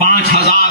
5000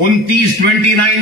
29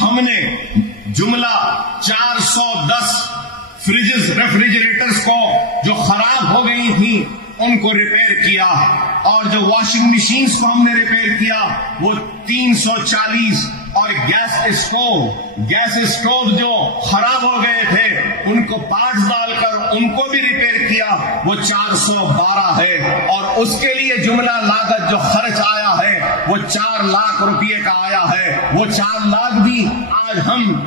ہم نے جملہ 410 فریجز ریفریجریٹرز کو جو خراب ہو گئی تھیں ان کو ریپیئر کیا، اور جو واشنگ مشینز کو ہم نے ریپیئر کیا وہ 340، اور گیس اسٹوو جو خراب ہو گئے تھے ان کو پارٹس ڈال کر ان کو بھی ریپیئر کیا، وہ 412 ہے، اور اس کے لیے جملہ لاگت جو خرچ آیا ہے وہ 4 لاکھ روپئے کا آیا ہے۔ وہ 4 لاکھ بھی آج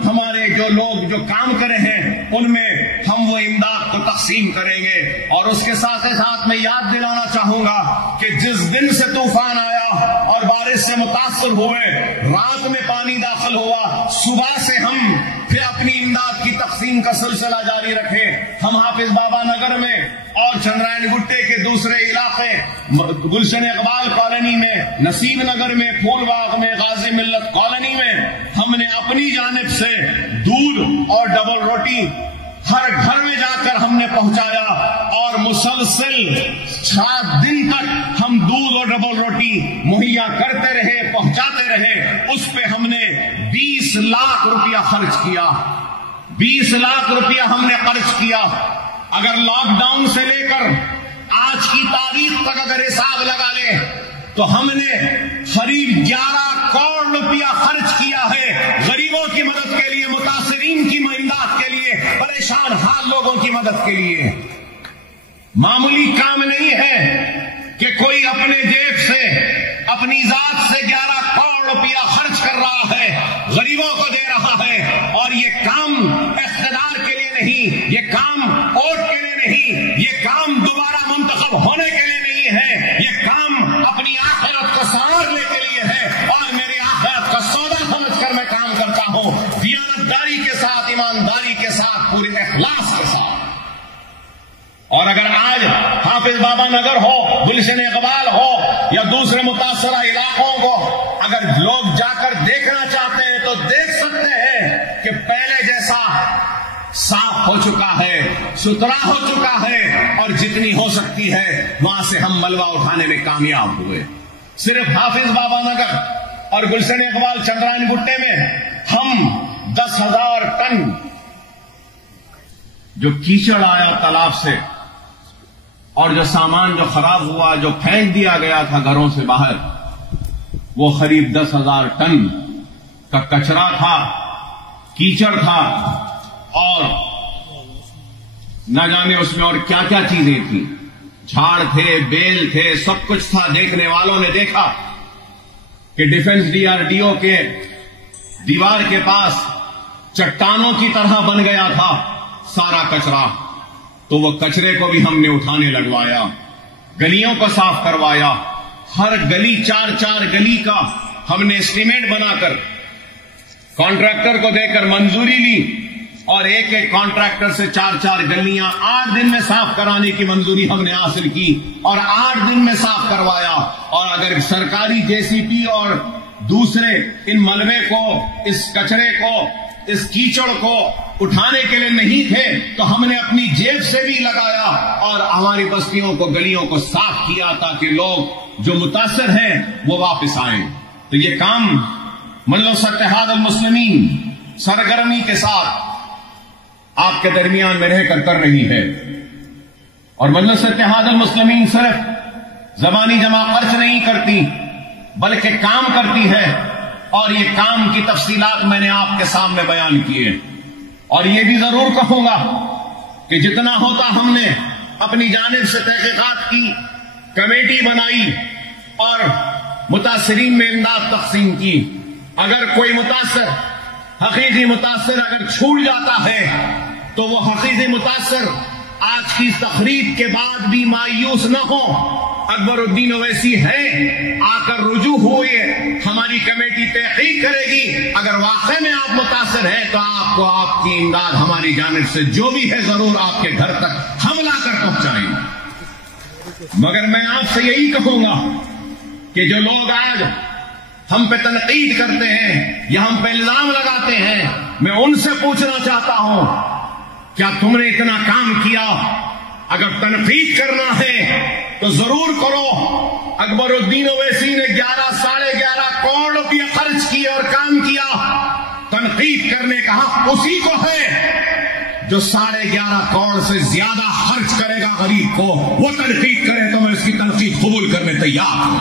ہمارے جو لوگ جو کام کرے ہیں ان میں ہم وہ امداد کو تقسیم کریں گے۔ اور اس کے ساتھ ساتھ میں یاد دلانا چاہوں گا کہ جس دن سے طوفان آیا اور بارش سے متاثر ہوئے، رات میں پانی داخل ہوا، صبح سے ہم پھر اپنی امداد کی تقسیم کا سلسلہ جاری رکھے۔ ہم حافظ بابا نگر میں اور چندرائن گٹے کے دوسرے علاقے گلشن اقبال کالونی میں، نصیب نگر میں، پھول باغ میں، غازی ملت کالونی میں ہم نے اپنی جانب سے دودھ اور ڈبل روٹی ہر گھر میں جا کر ہم نے پہنچایا، اور مسلسل 7 دن تک ہم دودھ اور ڈبل روٹی مہیا کرتے رہے، پہنچاتے رہے۔ اس پہ ہم نے 20 لاکھ روپیہ خرچ کیا، 20 لاکھ روپیہ ہم نے خرچ کیا۔ اگر لاک ڈاؤن سے لے کر آج کی تاریخ تک اگر حساب لگا لیں تو ہم نے قریب 11 کروڑ روپیہ خرچ کیا ہے غریبوں کی مدد کے لیے، متاثرین کی امداد کے لیے، پریشان حال لوگوں کی مدد کے لیے۔ معمولی کام نہیں ہے کہ کوئی اپنے جیب سے اپنی ذات سے 11 کروڑ روپیہ خرچ کر رہا ہے، غریبوں کو دے رہا ہے، اور یہ کام اقتدار کے لیے نہیں، یہ کام ووٹ کے لیے نہیں، یہ کام دوبارہ منتخب ہونے کے لیے نہیں ہے، یہ کام اپنی آخرت کو سنوارنے کے لیے ہے، اور میری آخرت کا سودا سمجھ کر میں کام کرتا ہوں، دیانتداری کے ساتھ، ایمانداری کے ساتھ، پورے اخلاص کے ساتھ۔ اور اگر آج حافظ بابا نگر ہو، گلشن اقبال ہو یا دوسرے متاثرہ علاقوں کو اگر لوگ جا کر دیکھنا چاہتے ہیں تو دیکھ سکتے ہیں کہ پہلے جیسا صاف ہو چکا ہے، ستھرا ہو چکا ہے، اور جتنی ہو سکتی ہے وہاں سے ہم ملبہ اٹھانے میں کامیاب ہوئے۔ صرف حافظ بابا نگر اور گلشن اقبال چندرائن گٹے میں ہم 10,000 ٹن جو کیچڑ آیا تالاب سے اور جو سامان جو خراب ہوا، جو پھینک دیا گیا تھا گھروں سے باہر، وہ قریب 10,000 ٹن کا کچرا تھا، کیچڑ تھا، اور نہ جانے اس میں اور کیا کیا چیزیں تھیں، جھاڑ تھے، بیل تھے، سب کچھ تھا۔ دیکھنے والوں نے دیکھا کہ ڈیفنس DRDO کے دیوار کے پاس چٹانوں کی طرح بن گیا تھا سارا کچرا، تو وہ کچرے کو بھی ہم نے اٹھانے لگوایا، گلیوں کو صاف کروایا، ہر گلی 4 گلی کا ہم نے اسٹیمیٹ بنا کر کانٹریکٹر کو دے کر منظوری لی، اور ایک کانٹریکٹر سے 4 گلیاں 8 دن میں صاف کرانے کی منظوری ہم نے حاصل کی، اور 8 دن میں صاف کروایا۔ اور اگر سرکاری JCP اور دوسرے ان ملبے کو، اس کچرے کو، اس کیچڑ کو اٹھانے کے لیے نہیں تھے تو ہم نے اپنی جیب سے بھی لگایا اور ہماری بستیوں کو، گلیوں کو صاف کیا تاکہ لوگ جو متاثر ہیں وہ واپس آئیں۔ تو یہ کام مجلس اتحاد المسلمین سرگرمی کے ساتھ آپ کے درمیان میں رہ کر رہی ہے، اور مجلس اتحاد المسلمین صرف زبانی جمع خرچ نہیں کرتی بلکہ کام کرتی ہے، اور یہ کام کی تفصیلات میں نے آپ کے سامنے بیان کیے۔ اور یہ بھی ضرور کہوں گا کہ جتنا ہوتا ہم نے اپنی جانب سے تحقیقات کی، کمیٹی بنائی اور متاثرین میں امداد تقسیم کی۔ اگر کوئی متاثر، حقیقی متاثر اگر چھوٹ جاتا ہے تو وہ حقیقی متاثر آج کی تقریب کے بعد بھی مایوس نہ ہو۔ اکبر الدین اویسی ہے، آ کر رجوع ہوئے، ہماری کمیٹی تحقیق کرے گی، اگر واقع میں آپ متاثر ہیں تو آپ کو آپ کی امداد ہماری جانب سے جو بھی ہے ضرور آپ کے گھر تک ہم لا کر پہنچائیں گے۔ مگر میں آپ سے یہی کہوں گا کہ جو لوگ آج ہم پہ تنقید کرتے ہیں یا ہم پہ الزام لگاتے ہیں، میں ان سے پوچھنا چاہتا ہوں کیا تم نے اتنا کام کیا؟ اگر تنقید کرنا ہے تو ضرور کرو. اکبر الدین اویسی نے 11.5 کروڑ روپیہ خرچ کیے اور کام کیا. تنقید کرنے کا حق اسی کو ہے جو 11.5 کروڑ سے زیادہ خرچ کرے گا غریب کو. وہ تنقید کرے تو میں اس کی تنقید قبول کرنے تیار ہوں.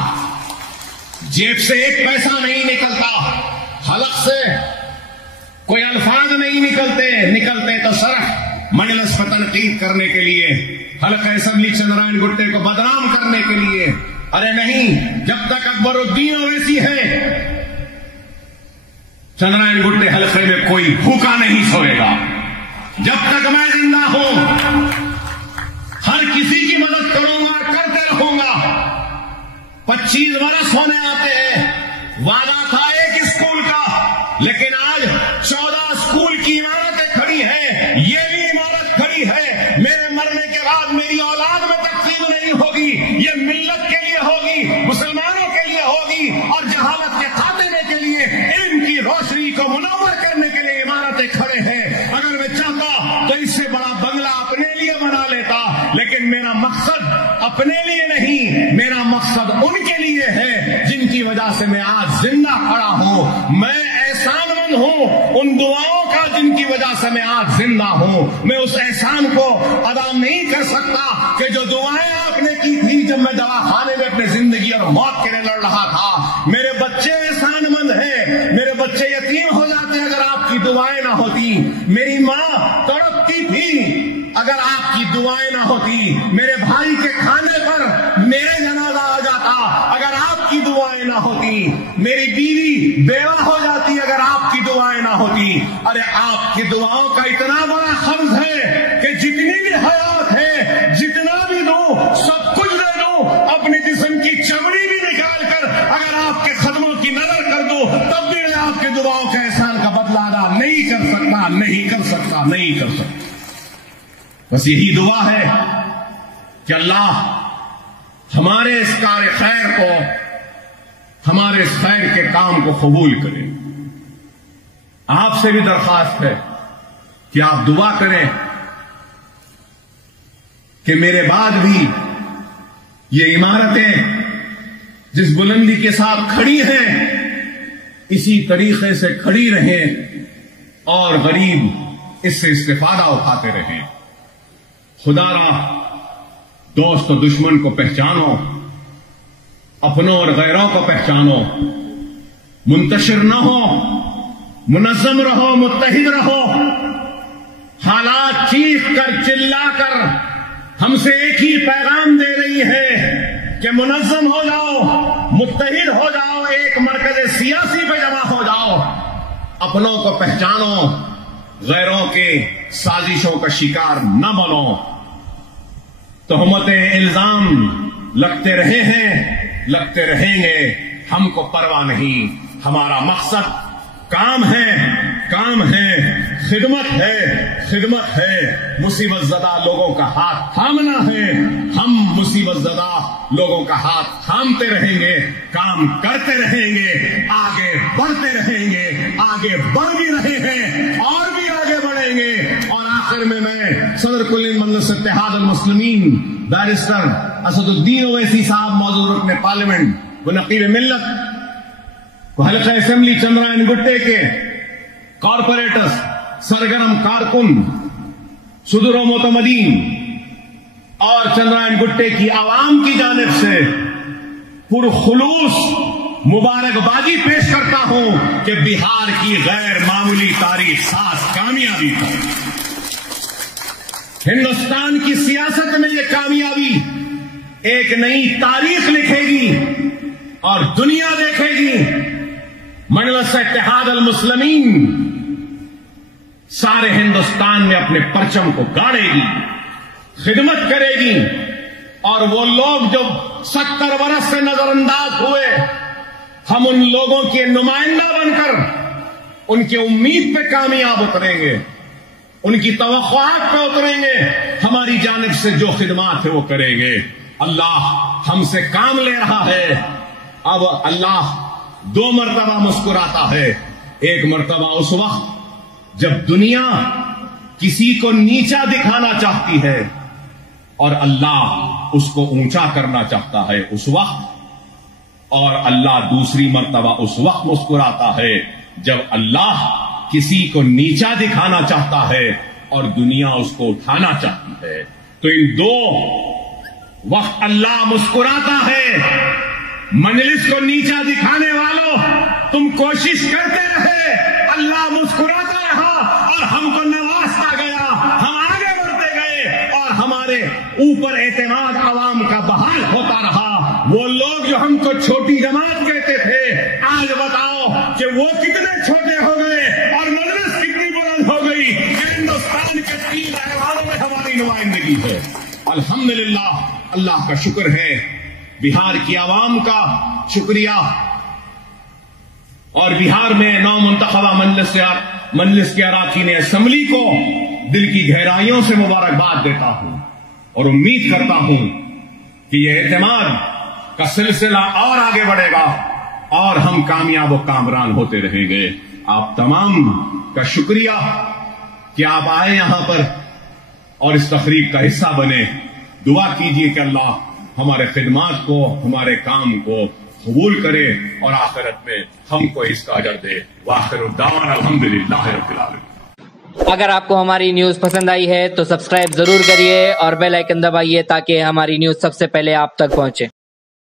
جیب سے ایک پیسہ نہیں نکلتا, حلق سے کوئی الفاظ نہیں نکلتے تو صرف مجلس پر تنقید کرنے کے لیے, حلقہ اسمبلی چندرائن گٹے کو بدنام کرنے کے لیے. ارے نہیں, جب تک اکبر الدین اویسی ہے چندرائن گٹے حلقے میں کوئی بھوکا نہیں سوئے گا. جب تک میں زندہ ہوں ہر کسی کی مدد کروں گا, کرتے رہوں گا. 25 برس ہونے آتے ہیں, وعدہ تھا ایک اسکول کا, لیکن آج 14 اسکول کی عمارتیں کھڑی ہیں. یہ بھی عمارت کھڑی ہے, میرے مرنے کے بعد میری اولاد میں تقسیم نہیں ہوگی, یہ ملت کے لیے ہوگی, مسلمانوں کے لیے ہوگی, اور جہالت کے خاتمے کے لیے, علم کی روشنی کو منور کرنے کے لیے عمارتیں کھڑے ہیں. اگر میں چاہتا تو اس سے بڑا بنگلہ اپنے لیے بنا لیتا, لیکن میرا مقصد اپنے لیے نہیں, میرا مقصد ان کے لیے ہے جن کی وجہ سے میں آج زندہ کھڑا ہوں. میں احسان مند ہوں ان دعاؤں کا جن کی وجہ سے میں آج زندہ ہوں. میں اس احسان کو ادا نہیں کر سکتا کہ جو دعائیں آپ نے کی تھی جب میں دواخانے میں اپنے زندگی اور موت کے لیے لڑ رہا تھا. میرے بچے احسان مند ہیں, میرے بچے یتیم ہو جاتے اگر آپ کی دعائیں نہ ہوتی. میری ماں تڑپتی تھی اگر آپ کی دعائیں نہ ہوتی. میرے بھائی کے کھانے پر میرے جنازہ آ جاتا اگر آپ کی دعائیں نہ ہوتی. میری بیوی بیوہ ہو جاتی اگر آپ کی دعائیں نہ ہوتی. ارے آپ کی دعاؤں کا اتنا بڑا قرض ہے کہ جتنی بھی حیات ہے, جتنا بھی دوں سب کچھ دے دوں, اپنے جسم کی چمڑی بھی نکال کر اگر آپ کے قدموں کی نظر کر دوں تب بھی میں آپ کے دعاؤں کے احسان کا بدلہ ادا نہیں کر سکتا. بس یہی دعا ہے کہ اللہ ہمارے اس کار خیر کو, ہمارے اس خیر کے کام کو قبول کرے. آپ سے بھی درخواست ہے کہ آپ دعا کریں کہ میرے بعد بھی یہ عمارتیں جس بلندی کے ساتھ کھڑی ہیں اسی طریقے سے کھڑی رہیں اور غریب اس سے استفادہ اٹھاتے رہیں. خدا را دوست و دشمن کو پہچانو, اپنوں اور غیروں کو پہچانو, منتشر نہ ہو, منظم رہو, متحد رہو. حالات چیخ کر چلا کر ہم سے ایک ہی پیغام دے رہی ہے کہ منظم ہو جاؤ, متحد ہو جاؤ, ایک مرکز سیاسی پہ جمع ہو جاؤ. اپنوں کو پہچانو, غیروں کے سازشوں کا شکار نہ بنو. تہمتیں الزام لگتے رہے ہیں, لگتے رہیں گے, ہم کو پرواہ نہیں. ہمارا مقصد کام ہے, خدمت ہے. مصیبت زدہ لوگوں کا ہاتھ تھامنا ہے. ہم مصیبت زدہ لوگوں کا ہاتھ تھامتے رہیں گے, کام کرتے رہیں گے, آگے بڑھتے رہیں گے, آگے بڑھ بھی رہے ہیں اور بھی آگے بڑھیں گے. اور آخر میں صدر کل مجلس اتحاد المسلمین بیرسٹر اسد الدین اویسی صاحب, موجود رکن پارلیمنٹ و نقیب ملت, حلقہ اسمبلی چندرائن گٹے کے کارپوریٹرز, سرگرم کارکن, صدور و معتمدین اور چندرائن گٹے کی عوام کی جانب سے پرخلوص مبارکبادی پیش کرتا ہوں کہ بہار کی غیر معمولی تاریخ ساز کامیابی پر ہندوستان کی سیاست میں یہ کامیابی ایک نئی تاریخ لکھے گی اور دنیا دیکھے گی. مجلس اتحاد المسلمین سارے ہندوستان میں اپنے پرچم کو گاڑے گی, خدمت کرے گی. اور وہ لوگ جو 70 برس سے نظر انداز ہوئے, ہم ان لوگوں کے نمائندہ بن کر ان کی امید پہ کامیاب اتریں گے, ان کی توقعات پہ اتریں گے. ہماری جانب سے جو خدمات ہے وہ کریں گے. اللہ ہم سے کام لے رہا ہے. اب اللہ 2 مرتبہ مسکراتا ہے. ایک مرتبہ اس وقت جب دنیا کسی کو نیچا دکھانا چاہتی ہے, اور اللہ اس کو اونچا کرنا چاہتا ہے اس وقت، اور اللہ دوسری مرتبہ اس وقت مسکراتا ہے جب اللہ کسی کو نیچا دکھانا چاہتا ہے اور دنیا اس کو اٹھانا چاہتی ہے۔ تو ان دو وقت اللہ مسکراتا ہے۔ مجلس کو نیچا دکھانے والوں، تم کوشش کرتے رہے، اللہ مسکراتا رہا اور ہم کو نوازتا گیا، ہم آگے بڑھتے گئے اور ہمارے اوپر اعتماد عوام کا بحال ہوتا رہا۔ وہ لوگ جو ہم کو چھوٹی جماعت کہتے تھے، آج بتاؤ کہ وہ کتنے چھوٹے ہو گئے اور مجلس کتنی بلند ہو گئی کہ ہندوستان کے 3 ایوانوں میں ہماری نمائندگی ہے۔ الحمدللہ، اللہ کا شکر ہے، بہار کی عوام کا شکریہ، اور بہار میں نو منتخبہ مجلس کے اراکین اسمبلی کو دل کی گہرائیوں سے مبارکباد دیتا ہوں اور امید کرتا ہوں کہ یہ اعتماد کا سلسلہ اور آگے بڑھے گا اور ہم کامیاب و کامران ہوتے رہیں گے۔ آپ تمام کا شکریہ کہ آپ آئے یہاں پر اور اس تقریب کا حصہ بنے۔ دعا کیجیے کہ اللہ ہمارے خدمات کو، ہمارے کام کو قبول کرے اور آخرت میں ہم کو اس کا اجر دے۔ وآخر الدعوانا الحمدللہ رب العالمین۔ اگر آپ کو ہماری نیوز پسند آئی ہے تو سبسکرائب ضرور کریے اور بیل آئیکن دبائیے تاکہ ہماری نیوز سب سے پہلے آپ تک پہنچے۔